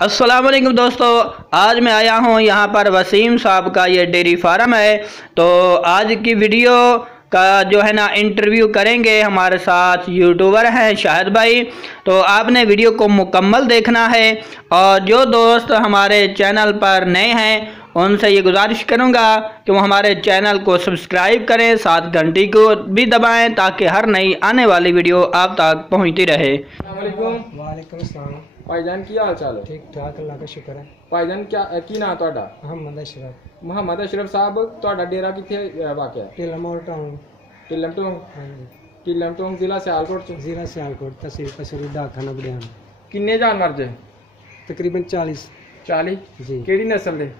अस्सलाम वालेकुम दोस्तों, आज मैं आया हूँ यहाँ पर वसीम साहब का ये डेयरी फार्म है। तो आज की वीडियो का जो है ना इंटरव्यू करेंगे। हमारे साथ यूट्यूबर हैं शाहिद भाई। तो आपने वीडियो को मुकम्मल देखना है और जो दोस्त हमारे चैनल पर नए हैं उनसे ये गुजारिश करूँगा कि वो हमारे चैनल को सब्सक्राइब करें, साथ घंटी को भी दबाएं ताकि हर नई आने वाली वीडियो आप तक पहुँचती रहे। वालेकुम अस्सलाम भाईजान की हाल चाल है? ठीक ठाक अल्लाह का शुक्र है। भाईजान क्या की नाम ਤੁਹਾਡਾ? मोहम्मद अशरफ ਮੁਹੰਮਦ ਅਸ਼ਰਫ ਸਾਹਿਬ, ਤੁਹਾਡਾ ਡੇਰਾ ਕਿੱਥੇ ਵਾਕਿਆ ਹੈ? टिलमौर टाउन। ਢਿੱਲਮ ਤੋਂ हाँ जी, ਢਿੱਲਮ ਤੋਂ ਜ਼ਿਲ੍ਹਾ ਸਿਆਲਕੋਟ ਚ। जिला सियालकोट तहसील पसूरी डाकखाना बड़ियान। ਕਿੰਨੇ ਜਾਨਵਰ ਜੇ? तकरीबन 40 40। जी। ਕਿਹੜੀ ਨਸਲ ਦੇ?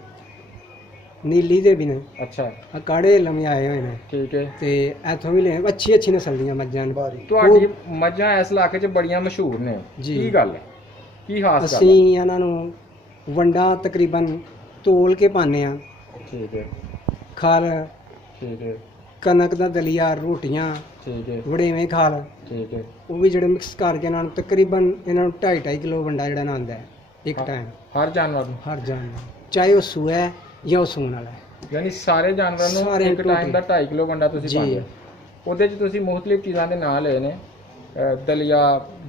नीली दे भी ने ਅੱਛਾ काड़े लम्हे आए हुए ने ਠੀਕ ਹੈ। ते इथों भी ले अच्छी नस्ल दियां मज्जां ने। ਤੁਹਾਡੀ ਮੱਝਾਂ ਇਸ ਇਲਾਕੇ 'ਚ ਬੜੀਆਂ ਮਸ਼ਹੂਰ ਨੇ, ਜੀ। ਕੀ ਗੱਲ ਹੈ, ਕੀ ਖਾਸ ਗੱਲ ਅਸੀਂ ਇਹਨਾਂ ਨੂੰ ਵੰਡਾ ਤਕਰੀਬਨ ਤੋਲ ਕੇ ਪਾਉਂਦੇ ਆ। ਹੈ? ਠੀਕ ਹੈ ਖਾਲ ਠੀਕ ਹੈ ਕਣਕ ਦਾ ਦਲੀਆ ਰੋਟੀਆਂ ਠੀਕ ਹੈ ਵੜੇਵੇਂ ਖਾਲ ਠੀਕ ਹੈ ਉਹ ਵੀ ਜਿਹੜੇ ਮਿਕਸ ਕਰਕੇ ਇਹਨਾਂ ਨੂੰ ਤਕਰੀਬਨ ਇਹਨਾਂ ਨੂੰ 2.5 ਕਿਲੋ ਵੰਡਾ ਜਿਹੜਾ ਨਾ ਆਉਂਦਾ ਹੈ ਇੱਕ ਟਾਈਮ ਹਰ ਜਾਨਵਰ ਨੂੰ? ਹਰ ਜਾਨਵਰ, ਚਾਹੇ ਉਹ ਸੂਆ ਹੈ ਜਾਂ ਉਹ ਸੂਣ ਵਾਲਾ ਹੈ। ਯਾਨੀ ਸਾਰੇ ਜਾਨਵਰਾਂ ਨੂੰ ਸਾਰੇ ਇੱਕ ਟਾਈਮ ਦਾ 2.5 ਕਿਲੋ ਵੰਡਾ ਤੁਸੀਂ ਜੀ। ਪਾਉਂਦੇ ਹੋ। ਉਹਦੇ 'ਚ ਤੁਸੀਂ ਮੁਖਤਲਿਫ ਚੀਜ਼ਾਂ ਦੇ ਨਾਂ ਲਏ ਨੇ, ਦਲੀਆ,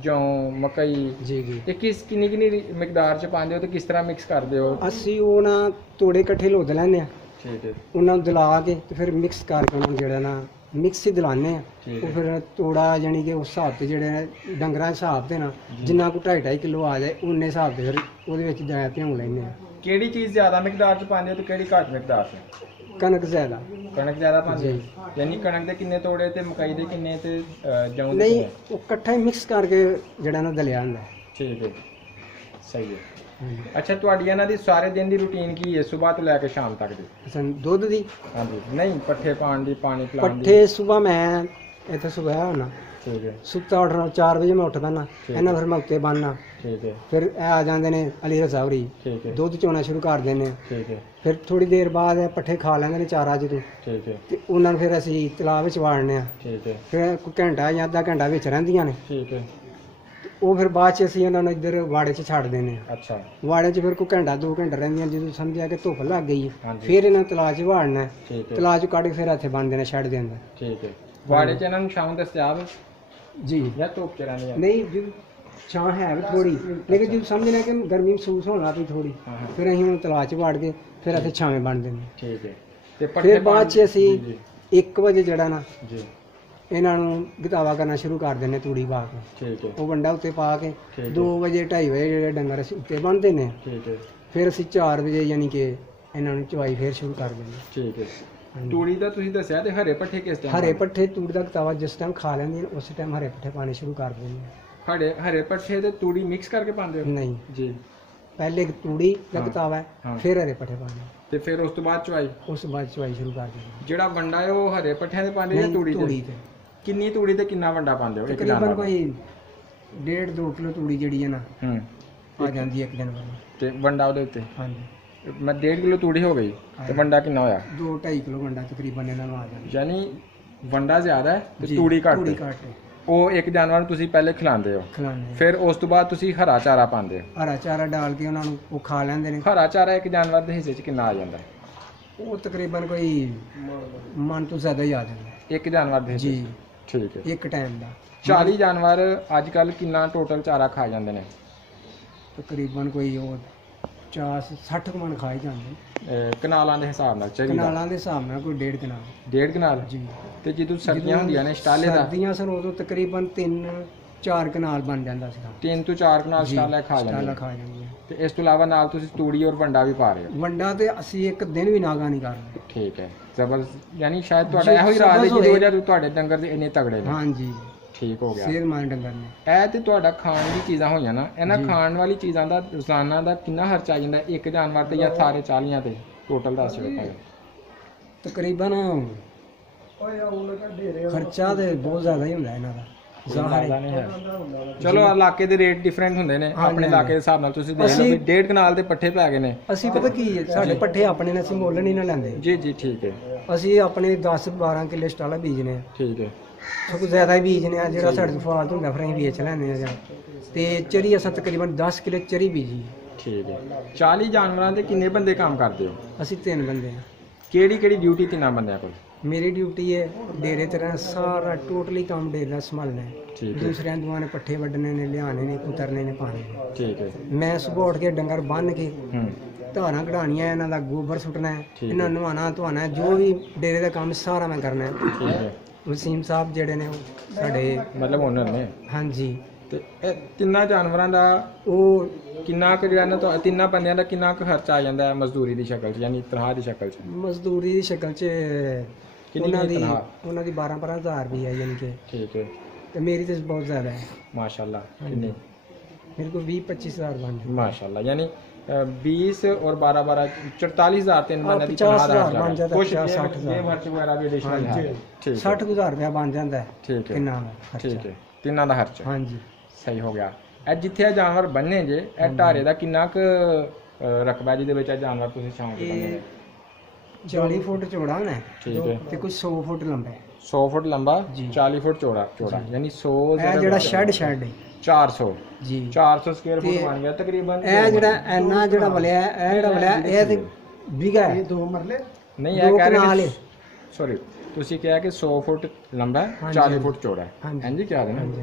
ਜੌਂ, ਮਕਈ। ਜੀ ਜੀ। ਇਹ ਕਿੰਨੀ ਮਿਕਦਾਰ 'ਚ ਪਾਉਂਦੇ ਹੋ ਤੇ ਕਿਸ ਤਰ੍ਹਾਂ ਮਿਕਸ ਕਰਦੇ ਹੋ? ਅਸੀਂ ਉਹ ਨਾ ਤੋੜੇ ਇਕੱਠੇ ਲੋਦ ਲੈਂਦੇ ਆ, ਠੀਕ ਹੈ ਉਹਨਾਂ ਨੂੰ ਦਿਲਾ ਕੇ ਤੇ ਫਿਰ ਮਿਕਸ ਕਰਕੇ ਉਹਨਾਂ ਨੂੰ ਜਿਹੜਾ ਨਾ ਮਿਕਸ ਹੀ ਦਿਲਾਉਂਦੇ ਆ। ਠੀਕ ਉਹ ਹੈ ਫਿਰ ਤੋੜਾ ਜਾਨੀ ਕਿ ਉਸ ਹਿਸਾਬ ਤੇ ਜਿਹੜੇ ਡੰਗਰਾਂ ਦੇ ਹਿਸਾਬ ਤੇ ਨਾ ਜਿੰਨਾ ਕੁ 2.5 ਕਿਲੋ ਆ ਜਾਏ ਉਨੇ ਹਿਸਾਬ ਤੇ ਫਿਰ ਉਹਦੇ ਵਿੱਚ ਜਾਂ ਭਿਉਂ ਲੈਂਦੇ ਆ। ਕਿਹੜੀ ਚੀਜ਼ ਜ਼ਿਆਦਾ ਮਿਕਦਾਰ 'ਚ ਪਾਉਂਦੇ ਹੋ ਤੇ ਕਿਹੜੀ ਘੱਟ ਮਿਕਦਾਰ 'ਚ? ਕਣਕ ਜ਼ਿਆਦਾ ਕਣਕ ਜ਼ਿਆਦਾ ਪਾਉਂਦੇ ਜੀ। ਹੋ? ਯਾਨੀ ਕਣਕ ਦੇ ਕਿੰਨੇ ਤੋੜੇ ਤੇ ਮਕਈ ਦੇ ਕਿੰਨੇ ਤੇ ਜੌਂ ਦੇ ਨਹੀਂ, ਕਿੰਨੇ? ਉਹ ਇਕੱਠਾ ਹੀ ਮਿਕਸ ਕਰਕੇ ਜਿਹੜਾ ਨਾ ਦਲਿਆ ਹੁੰਦਾ ਹੈ। ਠੀਕ ਹੈ, ਸਹੀ ਹੈ। ਹਾਂਜੀ। ਅੱਛਾ, ਤੁਹਾਡੀ ਇਹਨਾਂ ਦੀ ਸਾਰੇ ਦਿਨ ਦੀ ਰੁਟੀਨ ਕੀ ਹੈ, ਸਵੇਰ ਤੋਂ ਲੈ ਕੇ ਸ਼ਾਮ ਤੱਕ ਦੀ? ਅਸਾਂ ਦੁੱਧ ਦੀ ਹਾਂਜੀ, ਨਹੀਂ ਪੱਠੇ ਪਾਉਣ ਦੀ, ਪਾਣੀ ਪਿਲਾਉਣ ਦੀ? ਪੱਠੇ ਸਵੇਰ ਮੈਂ ਇੱਥੇ ਸਵੇਰ ਹੋਣਾ ਠੀਕ ਹੈ ਸੁੱਤਾ ਉੱਠਣਾ 4 ਵਜੇ ਮੈਂ ਉੱਠਦਾ ਨਾ, ਇਹਨਾਂ ਫਿਰ ਮੈਂ ਉੱਤੇ ਬੰਨ੍ਹਣਾ, ਠੀਕ ਹੈ ਫਿਰ ਇਹ ਆ ਜਾਂਦੇ ਨੇ ਅਲੀ ਰਜ਼ਾ ਹੋਰੀ, ਠੀਕ ਹੈ ਦੁੱਧ ਚੋਣਾ ਸ਼ੁਰੂ ਕਰ ਦਿੰਦੇ ਆ। ਠੀਕ ਹੈ ਫਿਰ ਥੋੜੀ ਦੇਰ ਬਾਅਦ ਇਹ ਪੱਠੇ ਖਾ ਲੈਂਦੇ ਨੇ ਚਾਰਾ ਜਦੋਂ, ਠੀਕ ਹੈ ਤੇ ਉਹਨਾਂ ਨੂੰ ਫਿਰ ਅਸੀਂ ਤਲਾਬ ਵਿੱਚ ਵਾੜਨੇ ਆ। ਠੀਕ ਹੈ ਫਿਰ ਕੋਈ ਘੰਟਾ ਜਾਂ ਅੱਧਾ ਘੰਟਾ ਵਿੱਚ ਰਹਿੰਦੀਆਂ ਨੇ, ਠੀਕ ਹੈ। ਉਹ ਫਿਰ ਬਾਅਦ ਚ ਅਸੀਂ ਉਹਨਾਂ ਨੂੰ ਇੱਧਰ ਵਾੜੇ 'ਚ ਛੱਡ ਦਿੰਦੇ ਆ। ਅੱਛਾ ਵਾੜੇ 'ਚ ਫਿਰ ਕੋਈ ਘੰਟਾ 2 ਘੰਟੇ ਰਹਿੰਦੀਆਂ, ਜਦੋਂ ਸਮਝਿਆ ਕਿ ਧੁੱਪ ਲੱਗ ਗਈ ਹੈ ਹਾਂਜੀ। ਫਿਰ ਇਹਨਾਂ ਨੂੰ ਤਲਾਬ 'ਚ ਵਾੜਨਾ ਹੈ। ਠੀਕ ਹੈ ਤਲਾਬ 'ਚ ਕੱਢ ਕੇ ਫਿਰ ਇੱਥੇ ਬੰਨ ਦੇਣਾ, ਛੱਡ ਦੇਣਾ। ਠੀਕ ਹੈ। ਵਾੜੇ 'ਚ ਇਹਨਾਂ ਨੂੰ ਛਾਂ ਦਸਤਿਆਬ ਜੀ। ਜਾਂ ਧੁੱਪ 'ਚ ਰਹਿੰਦੀਆਂ? ਨਹੀਂ ਜੀ, ਛਾਂ ਹੈ ਵੀ ਥੋੜੀ, ਲੇਕਿਨ ਜਦੋਂ ਸਮਝਣਾ ਕਿ ਗਰਮੀ ਮਹਿਸੂਸ ਹੋਣਾ ਪਈ ਥੋੜੀ, ਹਾਂ ਹਾਂ ਫਿਰ ਅਸੀਂ ਉਹਨੂੰ ਤਲਾਬ 'ਚ ਵਾੜ ਕੇ ਫਿਰ ਇੱਥੇ ਛਾਵੇਂ ਬਣ ਦਿੰਦੇ। ਠੀਕ ਹੈ। ਤੇ ਫਿਰ ਬਾਅਦ 'ਚ ਅਸੀਂ ਜੀ 1 ਵਜੇ ਜਿਹੜਾ ਨਾ ਜੀ ਇਹਨਾਂ ਨੂੰ ਗਤਾਵਾ ਕਰਨਾ ਸ਼ੁਰੂ ਕਰ ਦਿੰਦੇ, ਤੂੜੀ ਪਾ ਕੇ ਠੀਕ ਹੈ ਉਹ ਵੰਡਾ ਉੱਤੇ ਪਾ ਕੇ। ਠੀਕ ਹੈ 2 ਵਜੇ 2:30 ਵਜੇ ਜਿਹੜੇ ਡੰਗਰ ਅਸੀਂ ਉੱਤੇ ਬੰਨ੍ਹ ਦਿੰਦੇ ਹਾਂ। ਠੀਕ ਹੈ ਫਿਰ ਅਸੀਂ 4 ਵਜੇ ਯਾਨੀ ਕਿ ਇਹਨਾਂ ਨੂੰ ਚਵਾਈ ਫਿਰ ਸ਼ੁਰੂ ਕਰ ਦਿੰਦੇ। ਠੀਕ ਹੈ। ਤੂੜੀ ਦਾ ਤੁਸੀਂ ਦੱਸਿਆ, ਤੇ ਹਰੇ ਪੱਠੇ ਕਿਸ ਟਾਈਮ? ਹਰੇ ਪੱਠੇ ਤੂੜੀ ਦਾ ਗਤਾਵਾ ਜਿਸ ਟਾਈਮ ਖਾ ਲੈਂਦੀਆਂ ਨੇ ਉਸੇ ਟਾਈਮ ਹਰੇ ਪੱਠੇ ਪਾਣੇ ਸ਼ੁਰੂ ਕਰ ਦਿੰਦੇ ਹਾਂ। ਹਰੇ ਪੱਠੇ ਤੇ ਤੂੜੀ ਮਿਕਸ ਕਰਕੇ ਪਾਉਂਦੇ ਹੋ? ਨਹੀਂ, ਜੀ। ਪਹਿਲੇ ਤੂੜੀ ਦਾ ਹਾਂ, ਗਤਾਵਾ ਹੈ, ਹਾਂ। ਫਿਰ ਹਰੇ ਪੱਠੇ ਪਾਣੇ, ਤੇ ਫਿਰ ਉਸ ਤੋਂ ਬਾਅਦ ਚਵਾਈ? ਉਸ ਤੋਂ ਬਾਅਦ ਚਵਾਈ ਸ਼ੁਰੂ ਕਰ ਦਿੰਦੇ। ਜਿਹੜਾ ਵੰਡਾ ਹੈ ਉਹ ਹਰੇ ਪੱਠਿਆਂ ਦੇ ਪਾਉਂਦੇ ਜਾਂ ਨਹੀਂ, ਤੂੜੀ ਤੂੜੀ ਤੇ? ਤੇ ਕਿੰਨੀ ਤੂੜੀ ਤੇ ਕਿੰਨਾ ਵੰਡਾ ਪਾਉਂਦੇ ਹੋ? ਇੱਕ ਤਕਰੀਬਨ ਜਾਨਵਰ ਦਾ? ਕੋਈ 1.5-2 ਕਿਲੋ ਤੂੜੀ ਜਿਹੜੀ ਹੈ ਨਾ ਹੂੰ। ਆ ਜਾਂਦੀ ਹੈ ਇੱਕ ਦਿਨ ਬਾਅਦ। ਤੇ ਵੰਡਾ ਉਹਦੇ ਉੱਤੇ ਹਾਂਜੀ, ਮੈਂ 1.5 ਕਿਲੋ ਤੂੜੀ ਹੋ ਗਈ ਤੇ ਵੰਡਾ ਕਿੰਨਾ ਹੋਇਆ? 2-2.5 ਕਿਲੋ ਵੰਡਾ ਤਕਰੀਬਨ ਇਹਨਾਂ ਨੂੰ ਆ ਜਾਂਦਾ। ਯਾਨੀ ਵੰਡਾ ਜ਼ਿਆਦਾ ਹੈ ਤੇ ਜੀ, ਤੂੜੀ ਤੂੜੀ ਘੱਟ ਹੈ। ਘੱਟ ਹੈ। ਉਹ ਇੱਕ ਜਾਨਵਰ ਨੂੰ ਤੁਸੀਂ ਪਹਿਲੇ ਖਿਲਾਉਂਦੇ ਹੋ, ਖਿਲਾਉਂਦੇ ਹਾਂ। ਫਿਰ ਉਸ ਤੋਂ ਬਾਅਦ ਤੁਸੀਂ ਹਰਾ ਚਾਰਾ ਪਾਉਂਦੇ ਹੋ। ਹਰਾ ਚਾਰਾ ਡਾਲ ਕੇ ਉਹਨਾਂ ਨੂੰ ਉਹ ਖਾ ਲੈਂਦੇ ਨੇ। ਹਰਾ ਚਾਰਾ ਇੱਕ ਜਾਨਵਰ ਦੇ ਹਿੱਸੇ 'ਚ ਕਿੰਨਾ ਆ ਜਾਂਦਾ ਹੈ? ਉਹ ਤਕਰੀਬਨ ਕੋਈ ਮਨ ਤੋਂ ਜ਼ਿਆਦਾ ਹੀ ਆ ਜਾਂਦਾ ਇੱਕ ਜਾਨਵਰ ਦੇ ਹਿੱਸੇ 'ਚ? ਜੀ, ਠੀਕ ਹੈ। ਇੱਕ ਟਾਈਮ ਦਾ 40 ਜਾਨਵਰ ਅੱਜ ਕੱਲ ਕਿੰਨਾ ਟੋਟਲ ਚਾਰਾ ਖਾ ਜਾਂਦੇ ਨੇ? ਤਕਰੀਬਨ ਕੋਈ ਉਹ 60 ਮਣ ਖਾਈ ਜਾਂਦੇ। ਕਨਾਲਾਂ ਦੇ ਹਿਸਾਬ ਨਾਲ ਚਰੀ ਦਾ? ਕਨਾਲਾਂ ਦੇ ਹਿਸਾਬ ਨਾਲ ਕੋਈ 1.5 ਕਨਾਲ। 1.5 ਕਨਾਲ? ਜੀ। ਤੇ ਜਦੋਂ ਸਰਦੀਆਂ ਹੁੰਦੀਆਂ ਨੇ ਸਟਾਲੇ ਦਾ? ਸਰਦੀਆਂ ਸਨ ਉਦੋਂ ਤਕਰੀਬਨ 3-4 ਕਨਾਲ ਬਣ ਜਾਂਦਾ ਸੀ। 3 ਤੋਂ 4 ਕਨਾਲ ਸਟਾਲਾ ਖਾ ਜਾਂਦੇ ਸਟਾਲਾ ਨੇ। ਖਾ ਜਾਂਦੀਆਂ। ਤੇ ਇਸ ਤੋਂ ਇਲਾਵਾ ਨਾਲ ਤੁਸੀਂ ਤੂੜੀ ਔਰ ਵੰਡਾ ਵੀ ਪਾ ਰਹੇ ਹੋ? ਵੰਡਾ ਤੇ ਅਸੀਂ ਇੱਕ ਦਿਨ ਵੀ ਨਾਗਾ ਨਹੀਂ ਕਰਦੇ। ਠੀਕ ਹੈ, ਜ਼ਬਰਦਸਤ। ਯਾਨੀ ਸ਼ਾਇਦ ਤੁਹਾਡਾ ਜੀ, ਇਹੋ ਹੀ ਰਾਜ ਹੈ ਜ਼ਬਰਦਸਤ ਜਿਹਦੀ ਹੋਏ। ਵਜ੍ਹਾ ਤੋਂ ਤੁਹਾਡੇ ਡੰਗਰ ਦੇ ਇੰਨੇ ਤਗੜੇ ਨੇ। ਹਾਂਜੀ, ਠੀਕ ਹੋ ਗਿਆ। ਸਿਹਤਮੰਦ ਡੰਗਰ ਨੇ। ਇਹ ਤੇ ਤੁਹਾਡਾ ਖਾਣ ਦੀ ਚੀਜ਼ਾਂ ਹੋਈਆਂ ਨਾ, ਇਹਨਾਂ ਜੀ। ਖਾਣ ਵਾਲੀ ਚੀਜ਼ਾਂ ਦਾ ਰੋਜ਼ਾਨਾ ਦਾ ਕਿੰਨਾ ਖਰਚਾ ਆ ਜਾਂਦਾ ਇੱਕ ਜਾਨਵਰ ਤੇ ਜਾਂ ਸਾਰੇ 40 ਤੇ ਟੋਟਲ ਦੱਸ ਦਿਓ ਭਾਵੇਂ। ਤਕਰੀਬਨ ਖਰਚਾ ਤੇ ਬਹੁਤ ਜ਼ਿਆਦਾ ਹੀ ਹੁੰਦਾ ਇਹਨਾਂ ਦਾ। ਜ਼ਿਆਦਾ ਨਹੀਂ ਹੈ। ਚਲੋ ਇਲਾਕੇ ਦੇ ਰੇਟ ਡਿਫਰੈਂਟ ਹੁੰਦੇ ਨੇ, ਹਾਂਜੀ, ਆਪਣੇ ਇਲਾਕੇ ਦੇ ਹਿਸਾਬ ਨਾਲ ਤੁਸੀਂ ਦੇਖ ਲਓ ਅਸੀਂ- ਵੀ 1.5 ਕਨਾਲ ਦੇ ਪੱਠੇ ਪੈ ਗਏ ਨੇ। ਅਸੀਂ ਪਤਾ ਕੀ ਹੈ, ਸਾਡੇ ਪੱਠੇ ਆਪਣੇ ਨੇ, ਅਸੀਂ ਮੁੱਲ ਨਹੀਂ ਨਾ ਲੈਂਦੇ। ਜੀ ਜੀ, ਠੀਕ ਹੈ ਅਸੀਂ ਆਪਣੇ 10-12 ਕਿੱਲੇ ਸਟਾਲਾ ਬੀਜਨੇ ਆ, ਠੀਕ ਹੈ ਸਗੋਂ ਜ਼ਿਆਦਾ ਹੀ ਬੀਜਨੇ ਆ। ਜਿਹੜਾ ਸਾਡੇ ਤੋਂ ਫਾਲਤੂ ਹੁੰਦਾ ਫਿਰ ਅਸੀਂ ਵੇਚ ਲੈਂਦੇ ਆ ਜਾਂ। ਤੇ ਚਰੀ ਅਸਾਂ ਤਕਰੀਬਨ 10 ਕਿੱਲੇ ਚਰੀ ਬੀਜੀ। ਠੀਕ ਹੈ। 40 ਜਾਨਵਰਾਂ ਦੇ ਕਿੰਨੇ ਬੰਦੇ ਕੰਮ ਕਰਦੇ ਹੋ? ਅਸੀਂ 3 ਬੰਦੇ ਆ। ਕਿਹੜੀ ਡਿਊਟੀ ਤਿੰਨਾਂ ਬੰਦਿਆਂ ਕੋਲ? ਮੇਰੀ ਡਿਊਟੀ ਹੈ ਡੇਰੇ ਤੇ ਰਹਿਣਾ, ਸਾਰਾ ਟੋਟਲੀ ਕੰਮ ਡੇਰੇ ਦਾ ਸੰਭਾਲਣਾ ਹੈ। ਠੀਕ ਹੈ ਦੂਸਰਿਆਂ ਦੁਆਂ ਨੇ ਪੱਠੇ ਵੱਢਣੇ ਨੇ, ਲਿਆਣੇ ਨੇ, ਕੁਤਰਨੇ ਨੇ, ਪਾਣੇ ਨੇ। ਠੀਕ ਹੈ। ਮੈਂ ਸੁਬਹ ਉੱਠ ਕੇ ਡੰਗਰ ਬੰਨ੍ਹ ਕੇ ਹੂੰ ਧਾਰਾਂ ਕਢਾਉਣੀਆਂ, ਇਹਨਾਂ ਦਾ ਗੋਬਰ ਸੁੱਟਣਾ ਹੈ, ਠੀਕ ਇਹਨਾਂ ਨੂੰ ਨਵਾਉਣਾ ਧਵਾਉਣਾ ਹੈ, ਜੋ ਵੀ ਡੇਰੇ ਦਾ ਕੰਮ ਸਾਰਾ ਮੈਂ ਕਰਨਾ ਹੈ। ਠੀਕ ਹੈ। ਵਸੀਮ ਸਾਹਿਬ ਜਿਹੜੇ ਨੇ ਉਹ ਸਾਡੇ ਮਤਲਬ ਓਨਰ ਨੇ। ਹਾਂਜੀ। ਤੇ ਇਹ ਤਿੰਨਾਂ ਜਾਨਵਰਾਂ ਦਾ ਉਹ ਕਿੰਨਾ ਕੁ ਜਿਹੜਾ ਨਾ ਤਿੰਨਾਂ ਬੰਦਿਆਂ ਦਾ ਕਿੰਨਾ ਕੁ ਖਰਚਾ ਆ ਜਾਂਦਾ ਹੈ ਮਜ਼ਦੂਰੀ ਦੀ ਸ਼ਕਲ 'ਚ, ਯਾਨੀ ਤਨਖਾਹ ਦੀ ਸ਼ਕਲ 'ਚ? ਮਜ਼ਦੂਰੀ ਦੀ ਸ਼ਕਲ 'ਚ ਕਿੰਨੀ ਉਹਨਾਂ ਦੀ ਤਨਖਾਹ? 12,000 ਰੁਪਏ ਹੈ ਯਾਨੀ ਕਿ, ਠੀਕ ਹੈ। ਤੇ ਮੇਰੀ ਤਾਂ ਬਹੁਤ ਜ਼ਿਆਦਾ ਹੈ। माशाल्लाह कितनी? मेरे को 20-25 हज़ार बन जाए माशाल्लाह, यानी 20 और 12 44,000 तीन महीने की 50,000 बन जाता है, कुछ 50-60,000 ये खर्च वगैरह भी एडिशनल है। ठीक है 60,000 रुपया बन जाता है। ठीक है किन्ना खर्चा। ठीक है, ਤਿੰਨਾਂ ਦਾ ਖਰਚ। हाँ जी। ਸਹੀ ਹੋ ਗਿਆ। ਇਹ ਜਿੱਥੇ ਜਾਨਵਰ ਬੰਨੇ ਜੇ ਇਹ ਢਾਰੇ ਦਾ ਕਿੰਨਾ ਕੁ ਰਕਬਾ ਜਿਹਦੇ ਵਿੱਚ ਇਹ ਜਾਨਵਰ ਤੁਸੀਂ ਛਾਂ ਕੇ ਬੰਨੇ? 40 फुट चौड़ा है ठीक है। ਤੇ ਕੁਝ 100 फुट लंबा है। 100 ਫੁੱਟ ਲੰਬਾ जी। 40 ਫੁੱਟ ਚੌੜਾ ਯਾਨੀ 100 ਇਹ ਜਿਹੜਾ ਸ਼ੈੱਡ ਹੈ 400 ਜੀ 400 ਸਕੁਅਰ ਫੁੱਟ ਬਣ ਗਿਆ ਤਕਰੀਬਨ। ਇਹ ਜਿਹੜਾ ਐਨਾ ਜਿਹੜਾ ਵਲਿਆ ਇਹ ਜਿਹੜਾ ਵਲਿਆ ਇਹ ਤੇ ਵਿਗਾ ਹੈ। 2 ਮਰਲੇ ਨਹੀਂ ਇਹ ਕਹਿ ਕਨਾਲ ਰਹੇ ਹੈ। ਸੌਰੀ ਤੁਸੀਂ ਕਿਹਾ ਕਿ 100 ਫੁੱਟ ਲੰਬਾ ਹੈ, ਹਾਂਜੀ, 40 ਫੁੱਟ ਚੌੜਾ ਹੈ। ਹਾਂਜੀ। ਹਾਂਜੀ ਕਿਹਾ ਦੇਣਾ ਹਾਂਜੀ।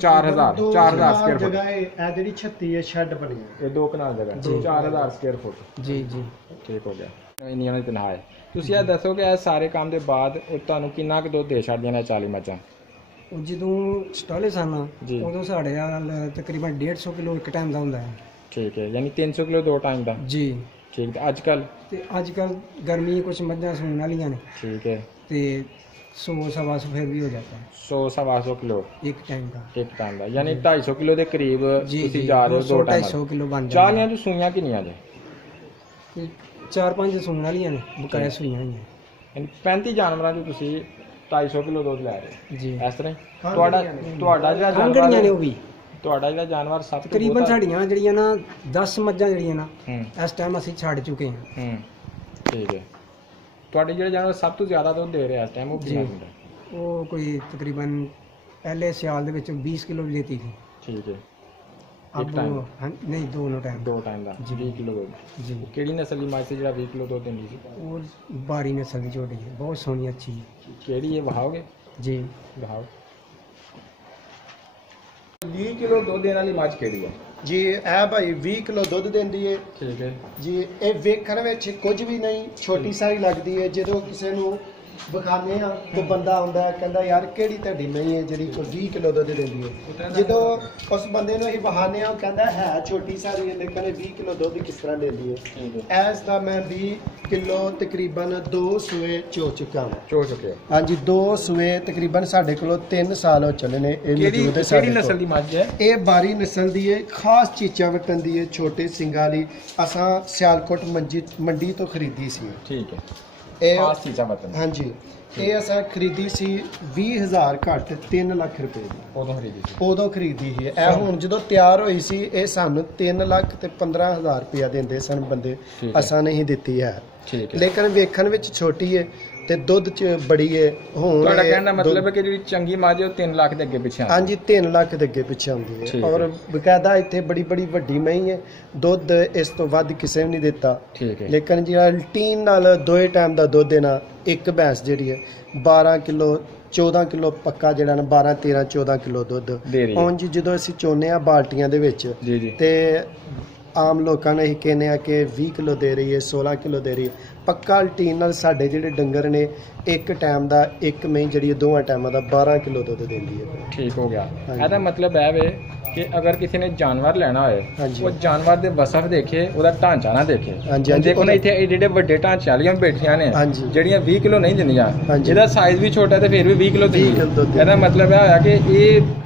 4000 ਸਕੁਅਰ ਫੁੱਟ। ਜਗ੍ਹਾ ਇਹ ਜਿਹੜੀ 36 ਹੈ ਸ਼ੈੱਡ ਬਣੀ ਹੈ। ਇਹ 2 ਕਨਾਲ ਜਗ੍ਹਾ 4000 ਸਕੁਅਰ ਫੁੱਟ। ਜੀ ਜੀ ਠੀਕ ਹੋ ਗਿਆ। ਇੰਨੀਆਂ ਦੀ ਤਨਖਾਹ ਹੈ। ਤੁਸੀਂ ਇਹ ਦੱਸੋ ਕਿ ਇਹ ਸਾਰੇ ਕੰਮ ਦੇ ਬਾਅਦ ਉਹ ਤੁਹਾਨੂੰ ਕਿੰਨਾ ਕੁ ਦੁੱਧ ਦੇ ਛੱਡਦੀਆਂ ਨੇ 40 ਮੱਝਾਂ? ਉਹ ਜਦੋਂ ਸਟਾਲੇ ਸਨ ਜੀ। ਉਦੋਂ ਸਾਡੇ ਨਾਲ ਤਕਰੀਬਨ 150 ਕਿਲੋ ਇੱਕ ਟਾਈਮ ਦਾ ਹੁੰਦਾ ਹੈ। ਠੀਕ ਹੈ, ਯਾਨੀ 300 ਕਿਲੋ 2 ਟਾਈਮ ਦਾ। ਜੀ। ਠੀਕ। ਤੇ ਅੱਜ ਕੱਲ? ਤੇ ਅੱਜ ਕੱਲ ਗਰਮੀ ਕੁਝ ਮੱਝਾਂ ਸੂਣ ਵਾਲੀਆਂ ਨੇ ਠੀਕ ਹੈ ਤੇ 100-125 फिर भी हो जाता है 100-125 किलो एक टाइम का। ਇੱਕ ਟਾਈਮ ਦਾ, ਯਾਨੀ 250 ਕਿਲੋ ਦੇ ਕਰੀਬ जी ਤੁਸੀਂ जी ਜਾ ਰਹੇ ਹੋ 2 ਟਾਈਮ। 200-250 किलो बन जाता ਚਾਲੀਆਂ ਚ ਸੂਈਆਂ ਕਿੰਨੀਆਂ ਜੇ? है। 4-5 सून वाली ने बकाया सुइयां ही हैं। ਯਾਨੀ 35 ਜਾਨਵਰਾਂ ਚ ਤੁਸੀਂ 250 ਕਿਲੋ ਦੁੱਧ ਲੈ ਰਹੇ ਹੋ। जी। ਇਸ ਤਰ੍ਹਾਂ ਹੀ ਤੁਹਾਡਾ ਜਿਹੜਾ ਕਾਂਗੜੀਆਂ ਨੇ ਜਾਨਵਰ ਉਹ ਵੀ ਤੁਹਾਡਾ ਜਿਹੜਾ ਜਾਨਵਰ ਸਭ ਤੋਂ ਤਕਰੀਬਨ ਬਹੁਤਾ- ਸਾਡੀਆਂ ਜਿਹੜੀਆਂ ਨਾ 10 ਮੱਝਾਂ ਜਿਹੜੀਆਂ ਨਾ ਹੂੰ ਇਸ ਟਾਈਮ ਅਸੀਂ ਛੱਡ ਚੁੱਕੇ ਹਾਂ। ਠੀਕ ਹੈ। ਤੁਹਾਡੇ ਜਿਹੜੇ ਜਾਨਵਰ ਸਭ ਤੋਂ ਜ਼ਿਆਦਾ ਦੁੱਧ ਦੇ ਰਹੇ ਇਸ ਟਾਈਮ ਉਹ ਕਿੰਨਾ ਜੀ। ਹੁੰਦਾ? ਉਹ ਕੋਈ ਤਕਰੀਬਨ ਪਹਿਲੇ ਸਿਆਲ ਦੇ ਵਿੱਚ 20 ਕਿਲੋ ਵੀ ਦੇਤੀ ਸੀ। ਠੀਕ ਹੈ। अब टाइम? वो हाँ, नहीं दोनों टाइम 2 ਟਾਈਮ ਦਾ जी। 20 ਕਿਲੋ ਦੁੱਧ। जी। ਕਿਹੜੀ ਨਸਲ ਦੀ ਮੱਝ ਸੀ ਜਿਹੜਾ 20 ਕਿਲੋ ਦੁੱਧ ਦਿੰਦੀ ਸੀ? और बारी नस्ल की जोड़ी है, बहुत सोहनी अच्छी है। ਕਿਹੜੀ ਇਹ ਵਹਾਓਗੇ? जी। ਦਿਖਾਓ। 20 ਕਿਲੋ ਦੁੱਧ ਦੇਣ ਵਾਲੀ ਮੱਝ ਕਿਹੜੀ ਹੈ? ਜੀ ਇਹ ਭਾਈ 20 ਕਿਲੋ ਦੁੱਧ ਦਿੰਦੀ ਹੈ ਠੀਕ ਹੈ। ਜੀ। ਇਹ ਵੇਖਣ ਵਿੱਚ ਕੁਝ ਵੀ ਨਹੀਂ, ਛੋਟੀ ਸਾਰੀ ਲੱਗਦੀ ਹੈ। ਜਦੋਂ ਕਿਸੇ ਨੂੰ ਵਿਖਾਉਂਦੇ ਆ ਕੋਈ ਬੰਦਾ ਆਉਂਦਾ ਹੈ, ਕਹਿੰਦਾ ਯਾਰ ਕਿਹੜੀ ਤੁਹਾਡੀ ਮਹੀਂ ਹੈ ਜਿਹੜੀ ਕੋਈ 20 ਕਿਲੋ ਦੁੱਧ ਦਿੰਦੀ ਹੈ। ਜਦੋਂ ਉਸ ਬੰਦੇ ਨੂੰ ਅਸੀਂ ਵਿਖਾਉਂਦੇ ਆ ਉਹ ਕਹਿੰਦਾ ਹੈ ਛੋਟੀ ਸਾਰੀ ਹੈ ਲੇਕਿਨ ਇਹ 20 ਕਿਲੋ ਦੁੱਧ ਕਿਸ ਤਰ੍ਹਾਂ ਦਿੰਦੀ ਹੈ। ਐਸ ਦਾ ਮੈਂ 20 ਕਿਲੋ ਤਕਰੀਬਨ 2 ਸੂਏ ਚੋ ਚੁੱਕਾ ਹਾਂ। ਚੋ ਚੁੱਕੇ ਹੋ। ਹਾਂਜੀ 2 ਸੂਏ ਤਕਰੀਬਨ ਸਾਡੇ ਕੋਲੋਂ 3 ਸਾਲ ਹੋ ਚੱਲੇ ਨੇ। ਇਹ ਕਿਹੜੀ ਮੌਜੂਦ ਹੈ ਕਿਹੜੀ ਸਾਡੇ ਨਸਲ ਕੋਲ। ਦੀ ਮੱਝ ਹੈ? ਇਹ ਬਾਰੀ ਨਸਲ ਦੀ ਹੈ, ਖਾਸ ਚੀਚਾ ਵਟਣ ਦੀ ਹੈ, ਛੋਟੇ ਸਿੰਗਾਂ ਵਾਲੀ। ਅਸਾਂ ਸਿਆਲਕੋਟ ਮੰਡੀ ਤੋਂ ਖਰੀਦੀ ਸੀ ਠੀਕ ਹੈ। ਇਹ। ਖਾਸ ਚੀਜ਼ਾਂ ਵਤਨ ਹਾਂਜੀ ਇਹ ਅਸਾਂ ਖਰੀਦੀ ਸੀ 20,000 ਘੱਟ 3 ਲੱਖ ਰੁਪਏ ਦੀ। ਉਦੋਂ ਖਰੀਦੀ ਸੀ। ਉਦੋਂ ਖਰੀਦੀ ਸੀ। ਇਹ ਹੁਣ ਜਦੋਂ ਤਿਆਰ ਹੋਈ ਸੀ ਇਹ ਸਾਨੂੰ 3 ਲੱਖ ਤੇ 15,000 ਰੁਪਇਆ ਦਿੰਦੇ ਸਨ ਬੰਦੇ। ਠੀਕ ਹੈ। ਅਸਾਂ ਨਹੀਂ ਦਿੱਤੀ ਹੈ ਠੀਕ ਹੈ। ਲੇਕਿਨ ਵੇਖਣ ਵਿੱਚ ਛੋਟੀ ਹੈ ਤੇ ਦੁੱਧ ਚ ਬੜੀ ਹੈ। ਹੁਣ ਤੁਹਾਡਾ ਇਹ ਕਹਿਣ ਦਾ ਮਤਲਬ ਦੁੱਧ- ਹੈ ਕਿ ਜਿਹੜੀ ਚੰਗੀ ਮੱਝ ਹੈ ਉਹ 3 ਲੱਖ ਦੇ ਅੱਗੇ ਪਿੱਛੇ ਆਉਂਦੀ ਹੈ। ਹਾਂਜੀ 3 ਲੱਖ ਦੇ ਅੱਗੇ ਪਿੱਛੇ ਆਉਂਦੀ ਠੀਕ ਹੈ। ਹੈ। ਔਰ ਬਕਾਇਦਾ ਇੱਥੇ ਬੜੀ ਬੜੀ ਵੱਡੀ ਮਹੀਂ ਹੈ। ਦੁੱਧ ਇਸ ਤੋਂ ਵੱਧ ਕਿਸੇ ਵੀ ਨਹੀਂ ਦਿੱਤਾ। ਠੀਕ ਹੈ। ਲੇਕਿਨ ਜਿਹੜਾ ਰੂਟੀਨ ਨਾਲ 2 ਟਾਈਮ ਦਾ ਦੁੱਧ ਦੇਣਾ, ਇੱਕ ਭੈਂਸ ਜਿਹੜੀ ਹੈ 12 ਕਿਲੋ 14 ਕਿਲੋ ਪੱਕਾ ਜਿਹੜਾ ਨਾ 12 13 14 ਕਿਲੋ ਦੁੱਧ ਦੇ ਰਹੀ ਹੈ। ਹੁਣ ਜੀ ਜਦੋਂ ਅਸੀਂ ਚੋਨੇ ਆ ਬਾਲਟੀਆਂ ਦੇ ਵਿੱਚ ਜੀ ਜੀ। ਤੇ ਆਮ ਲੋਕਾਂ ਨੇ ਇਹ ਕਹਿੰਦੇ ਆ ਕਿ 20 ਕਿਲੋ ਦੇ ਰਹੀ ਹੈ 16 ਕਿਲੋ ਦੇ ਰਹੀ ਹੈ। ਪੱਕਾ ਰੂਟੀਨ ਨਾਲ ਸਾਡੇ ਜਿਹੜੇ ਡੰਗਰ ਨੇ ਇੱਕ ਟਾਈਮ ਦਾ ਇੱਕ ਮਹੀਂ ਜਿਹੜੀ ਹੈ 2 ਟਾਈਮਾਂ ਦਾ 12 ਕਿਲੋ ਦੁੱਧ ਦਿੰਦੀ ਹੈ। ਠੀਕ ਹੋ ਗਿਆ। ਹਾਂਜੀ। ਇਹਦਾ ਮਤਲਬ ਹੈ ਵੇ ਕਿ ਅਗਰ ਕਿਸੇ ਨੇ ਜਾਨਵਰ ਲੈਣਾ ਹੋਏ ਹਾਂਜੀ। ਉਹ ਜਾਨਵਰ ਦੇ ਵਸਫ ਦੇਖੇ, ਉਹਦਾ ਢਾਂਚਾ ਨਾ ਦੇਖੇ। ਹਾਂਜੀ, ਹਾਂਜੀ। ਦੇਖੋ ਨਾ ਇੱਥੇ ਇਹ ਜਿਹੜੇ ਵੱਡੇ ਢਾਂਚੇ ਵਾਲੀਆਂ ਬੈਠੀਆਂ ਨੇ ਹਾਂਜੀ। ਜਿਹੜੀਆਂ 20 ਕਿਲੋ ਨਹੀਂ ਦਿੰਦੀਆਂ, ਹਾਂਜੀ। ਜਿਹਦਾ ਸਾਈਜ਼ ਵੀ ਛੋਟਾ ਤੇ ਫਿਰ ਵੀ 20 ਕਿਲੋ 20 ਕਿਲੋ ਦਿੰਦੀ। ਦੁੱਧ ਇਹਦਾ ਮਤਲਬ ਇਹ ਹੋਇਆ ਕਿ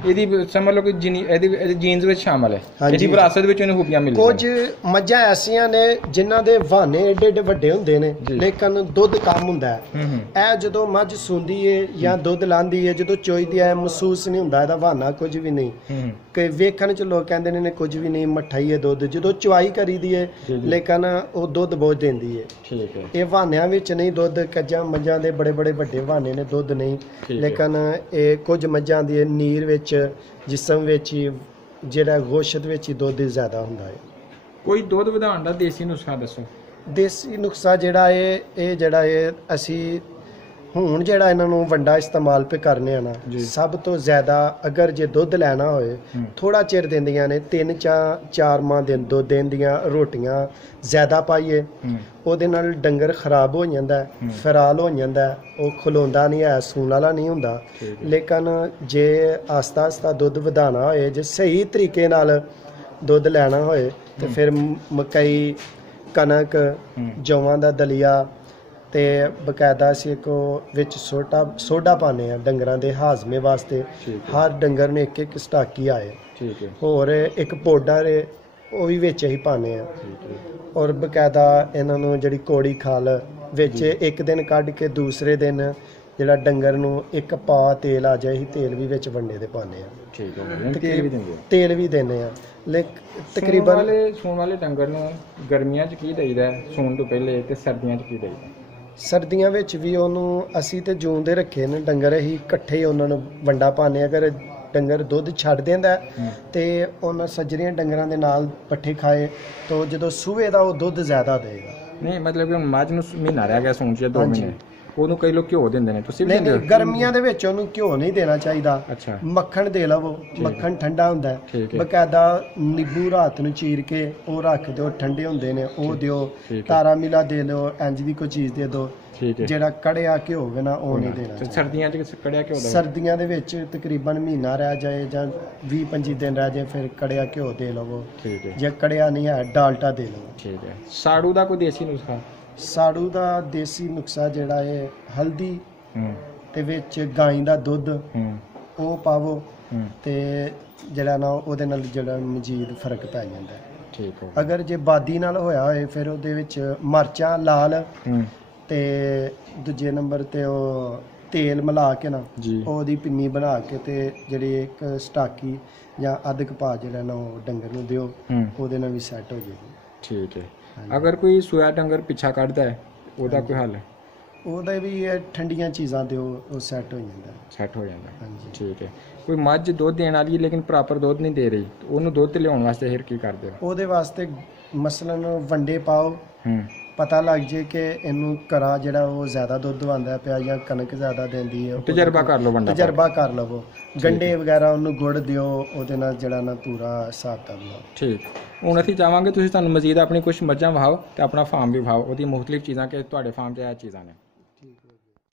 ਇਹਦੀ ਸਮਝ ਲਓ ਕਿ ਇਹਦੀ ਜੀਨਸ ਵਿੱਚ ਸ਼ਾਮਲ ਹੈ। ਹਾਂਜੀ। ਇਹਦੀ ਵਿਰਾਸਤ ਵਿੱਚ ਇਹਨੂੰ ਖੂਬੀਆਂ ਮਿਲਦੀਆਂ। ਕੁਝ ਮੱਝਾਂ ਐਸੀਆਂ ਨੇ ਜਿਨ੍ਹਾਂ ਦੇ ਵਾਹਨੇ ਏਡੇ ਏਡੇ ਵੱਡੇ ਹੁੰਦੇ ਨੇ ਜੀ। ਲੇਕਿਨ ਦੁੱਧ ਕਮ ਹੁੰਦਾ ਹੈ। ਹੂੰ। ਇਹ ਜਦੋਂ ਮੱਝ ਸੂੰਦੀ ਏ ਜਾਂ ਦੁੱਧ ਲਾਂਦੀ ਏ, ਜਦੋਂ ਚੋਈਦੀ ਹੈ ਮਹਿਸੂਸ ਨਹੀਂ ਹੁੰਦਾ ਇਹਦਾ ਵਾਹਨਾ ਕੁਝ ਵੀ ਨਹੀਂ। ਹੂੰ। ਕਿ ਵੇਖਣ ਚ ਲੋਕ ਕਹਿੰਦੇ ਨੇ ਕੁਝ ਵੀ ਨਹੀਂ, ਮੱਠਾ ਹੀ ਹੈ ਦੁੱਧ। ਜਦੋਂ ਚੁਆਈ ਕਰੀਦੀ ਏ ਜੀ, ਜੀ। ਲੇਕਿਨ ਉਹ ਦੁੱਧ ਬਹੁਤ ਦਿੰਦੀ ਏ। ਠੀਕ ਹੈ। ਇਹ ਵਾਹਨਿਆਂ ਵਿੱਚ ਨਹੀਂ ਦੁੱਧ। ਕੱਜਾਂ ਮੱਝਾਂ ਦੇ ਬੜੇ ਬੜੇ ਵੱਡੇ ਵਾਹਨੇ ਨੇ, ਦੁੱਧ ਨਹੀਂ। ਠੀਕ ਹੈ। ਲੇਕਿਨ ਇਹ ਕੁਝ ਮੱਝਾਂ ਦੀ ਨੀਰ ਵਿੱਚ, ਜਿਸਮ ਵਿੱਚ ਹੀ ਜਿਹੜਾ ਗੋਸ਼ਤ ਵਿੱਚ ਹੀ ਦੁੱਧ ਜ਼ਿਆਦਾ ਹੁੰਦਾ ਹੈ। ਕੋਈ ਦੁੱਧ ਵਧਾਉਣ ਦਾ ਦੇਸੀ ਨੁਸਖਾ ਦੱਸੋ। ਦੇਸੀ ਨੁਸਖਾ ਜਿਹੜਾ ਇਹ ਜਿਹੜਾ ਇਹ ਅਸੀਂ ਹੁਣ ਜਿਹੜਾ ਇਹਨਾਂ ਨੂੰ ਵੰਡਾ ਇਸਤੇਮਾਲ ਪੇ ਕਰਨੇ ਆ ਨਾ, ਸਭ ਤੋਂ ਜ਼ਿਆਦਾ ਅਗਰ ਜੇ ਦੁੱਧ ਲੈਣਾ ਹੋਏ ਥੋੜਾ ਚਿਰ ਦਿੰਦੀਆਂ ਨੇ 3-4 ਮਾਹ ਦੁੱਧ ਦਿੰਦੀਆਂ ਰੋਟੀਆਂ ਜ਼ਿਆਦਾ ਪਾਈਏ, ਉਹਦੇ ਨਾਲ ਡੰਗਰ ਖਰਾਬ ਹੋ ਜਾਂਦਾ, ਫਰਾਲ ਹੋ ਜਾਂਦਾ, ਉਹ ਖਲੋਂਦਾ ਨਹੀਂ ਹੈ, ਸੂਣ ਵਾਲਾ ਨਹੀਂ ਹੁੰਦਾ। ਲੇਕਿਨ ਜੇ ਆਸਤਾ ਆਸਤਾ ਦੁੱਧ ਵਧਾਉਣਾ ਹੋਏ, ਜੇ ਸਹੀ ਤਰੀਕੇ ਨਾਲ ਦੁੱਧ ਲੈਣਾ ਹੋਏ ਤੇ ਫਿਰ ਮਕਈ, ਕਣਕ, ਜੌਆਂ ਦਾ ਦਲੀਆ ਤੇ ਬਕਾਇਦਾ ਅਸੀਂ ਇੱਕ ਵਿੱਚ ਸੋਡਾ ਪਾਉਂਦੇ ਆ ਡੰਗਰਾਂ ਦੇ ਹਾਜ਼ਮੇ ਵਾਸਤੇ। ਹਰ ਡੰਗਰ ਨੂੰ ਇੱਕ ਇੱਕ ਸਟਾਕੀ ਆਏ। ਹੋਰ ਇੱਕ ਪਾਊਡਰ ਉਹ ਵੀ ਵਿੱਚ ਹੀ ਪਾਉਂਦੇ ਆ। ਔਰ ਬਕਾਇਦਾ ਇਹਨਾਂ ਨੂੰ ਜਿਹੜੀ ਕੋੜੀ ਖਾਲ ਵਿੱਚ ਇੱਕ ਦਿਨ ਕੱਢ ਕੇ ਦੂਸਰੇ ਦਿਨ ਜਿਹੜਾ ਡੰਗਰ ਨੂੰ ਇੱਕ ਪਾ ਤੇਲ ਆ ਜਾਏ, ਤੇਲ ਵੀ ਵਿੱਚ ਵੰਡੇ ਦੇ ਪਾਉਂਦੇ ਆ। ਤੇਲ ਵੀ ਦਿੰਦੇ ਆ। ਤਕਰੀਬਨ ਸੂਣ ਵਾਲੇ ਡੰਗਰ ਨੂੰ ਗਰਮੀਆਂ 'ਚ ਕੀ ਦੇਈਦਾ ਸੂਣ ਤੋਂ ਪਹਿਲੇ, ਤੇ ਸਰਦੀਆਂ 'ਚ ਕੀ ਦੇਈਦਾ? ਸਰਦੀਆਂ ਵਿੱਚ ਵੀ ਉਹਨੂੰ ਅਸੀਂ ਤੇ ਜੂਨ ਦੇ ਰੱਖੇ ਨੇ ਡੰਗਰ, ਅਸੀਂ ਇਕੱਠੇ ਹੀ ਉਹਨਾਂ ਨੂੰ ਵੰਡਾ ਪਾਉਂਦੇ। ਅਗਰ ਡੰਗਰ ਦੁੱਧ ਛੱਡ ਦਿੰਦਾ ਤੇ ਉਹਨਾਂ ਸੱਜਰੀਆਂ ਡੰਗਰਾਂ ਦੇ ਨਾਲ ਪੱਠੇ ਖਾਏ ਤਾਂ ਜਦੋਂ ਸੂਹੇ ਦਾ ਉਹ ਦੁੱਧ ਜ਼ਿਆਦਾ ਦੇਗਾ। ਨਹੀਂ ਮਤਲਬ ਕਿ ਮੱਝ ਨੂੰ ਮਹੀਨਾ ਰਹਿ ਗਿਆ ਸੂਣ 'ਚ 2 ਮਹੀਨੇ, ਉਹਨੂੰ ਕਈ ਲੋਕ ਘਿਓ ਦਿੰਦੇ ਨੇ, ਤੁਸੀਂ ਵੀ ਦਿੰਦੇ ਹੋ? ਗਰਮੀਆਂ ਦੇ ਵਿੱਚ ਉਹਨੂੰ ਘਿਓ ਨਹੀਂ ਦੇਣਾ ਚਾਹੀਦਾ। ਅੱਛਾ। ਮੱਖਣ ਦੇ ਲਵੋ, ਮੱਖਣ ਠੰਡਾ ਹੁੰਦਾ। ਬਕਾਇਦਾ ਨਿੰਬੂ ਰਾਤ ਨੂੰ ਚੀਰ ਕੇ ਉਹ ਰੱਖ ਦਿਓ, ਠੰਡੇ ਹੁੰਦੇ ਨੇ, ਉਹ ਦਿਓ। ਤਾਰਾ ਮਿਲਾ ਦੇ ਲਓ, ਇੰਜ ਦੀ ਕੋਈ ਚੀਜ਼ ਦੇ ਦਿਓ। ਜਿਹੜਾ ਕੜਿਆ ਘਿਓ ਹੋਵੇ ਨਾ ਉਹ ਨਹੀਂ ਦੇਣਾ। ਸਰਦੀਆਂ 'ਚ ਕੜਿਆ ਘਿਓ? ਸਰਦੀਆਂ ਦੇ ਵਿੱਚ ਤਕਰੀਬਨ ਮਹੀਨਾ ਰਹਿ ਜਾਏ ਜਾਂ 20-25 ਦਿਨ ਰਹਿ ਜਾਏ ਫਿਰ ਕੜਿਆ ਘਿਓ ਦੇ ਲਵੋ। ਜੇ ਕੜਿਆ ਨਹੀਂ ਹੈ ਡਾਲਟਾ ਦੇ ਲਵੋ। ਠੀਕ ਹੈ। ਸਾੜੂ ਦਾ ਕੋਈ ਦੇਸੀ ਨੁਸਖਾ? ਸਾੜੂ ਦਾ ਦੇਸੀ ਨੁਸਖਾ ਜਿਹੜਾ ਹੈ ਹਲਦੀ ਤੇ ਵਿੱਚ ਗਾਂ ਦਾ ਦੁੱਧ ਉਹ ਪਾਵੋ ਤੇ ਜਿਹੜਾ ਨਾ ਉਹਦੇ ਨਾਲ ਜਿਹੜਾ ਮਜ਼ੀਦ ਫਰਕ ਪੈ ਜਾਂਦਾ। ਠੀਕ ਹੈ। ਅਗਰ ਜੇ ਬਾਦੀ ਨਾਲ ਹੋਇਆ ਹੋਏ ਫਿਰ ਉਹਦੇ ਵਿੱਚ ਮਿਰਚਾਂ ਲਾਲ ਤੇ ਦੂਜੇ ਨੰਬਰ ਤੇ ਉਹ ਤੇਲ ਮਿਲਾ ਕੇ ਨਾ ਉਹਦੀ ਪਿੰਨੀ ਬਣਾ ਕੇ ਤੇ ਜਿਹੜੀ ਇੱਕ ਸਟਾਕੀ ਜਾਂ ਅੱਧ ਕਪਾ ਜਿਹੜਾ ਨਾ ਉਹ ਡੰਗਰ ਨੂੰ ਦਿਓ, ਉਹਦੇ ਨਾਲ ਵੀ ਸੈੱਟ ਹੋ ਜਾਏਗੀ। ਠੀਕ ਹੈ। ਅਗਰ ਕੋਈ ਸੂਆ ਡੰਗਰ ਪਿੱਛਾ ਕੱਢਦਾ ਹੈ ਉਹਦਾ ਕੋਈ ਹੱਲ? ਉਹਦਾ ਵੀ ਠੰਡੀਆਂ ਚੀਜ਼ਾਂ ਦਿਓ, ਉਹ ਸੈੱਟ ਹੋ ਜਾਂਦਾ। ਸੈੱਟ ਹੋ ਜਾਂਦਾ। ਹਾਂਜੀ। ਠੀਕ ਹੈ। ਕੋਈ ਮੱਝ ਦੁੱਧ ਦੇਣ ਵਾਲੀ ਹੈ ਲੇਕਿਨ ਪ੍ਰੋਪਰ ਦੁੱਧ ਨਹੀਂ ਦੇ ਰਹੀ, ਉਹਨੂੰ ਦੁੱਧ ਤੇ ਲਿਆਉਣ ਵਾਸਤੇ ਫਿਰ ਕੀ ਕਰਦੇ ਹੋ? ਉਹਦੇ ਵਾਸਤੇ ਮਸਲਨ ਵੰਡੇ ਪਾਓ, ਪਤਾ ਲੱਗ ਜੇ ਕਿ ਇਹਨੂੰ ਘਰਾਂ ਜਿਹੜਾ ਉਹ ਜ਼ਿਆਦਾ ਦੁੱਧ ਆਉਂਦਾ ਪਿਆ ਜਾਂ ਕਣਕ ਜ਼ਿਆਦਾ ਦਿੰਦੀ ਹੈ, ਤਜਰਬਾ ਕਰ ਲਓ। ਵੰਡਾ ਤਜਰਬਾ ਕਰ ਲਵੋ। ਗੰਡੇ ਵਗੈਰਾ ਉਹਨੂੰ ਗੁੜ ਦਿਓ, ਉਹਦੇ ਨਾਲ ਜਿਹੜਾ ਨਾ ਪੂਰਾ ਹਿਸਾਬ ਕਰ ਲਓ। ਠੀਕ। ਹੁਣ ਅਸੀਂ ਚਾਹਾਂਗੇ ਤੁਸੀਂ ਤੁਹਾਨੂੰ ਮਜ਼ੀਦ ਆਪਣੀ ਕੁਝ ਮੱਝਾਂ ਵਿਖਾਓ ਤੇ ਆਪਣਾ ਫਾਰਮ ਵੀ ਵਿਖਾਓ, ਉਹਦੀ ਮੁਖਤਲਿਫ ਚੀਜ਼ਾਂ ਕਿ ਤੁਹਾਡੇ ਫਾਰਮ 'ਚ ਇਹ ਚੀਜ਼ਾਂ ਨੇ।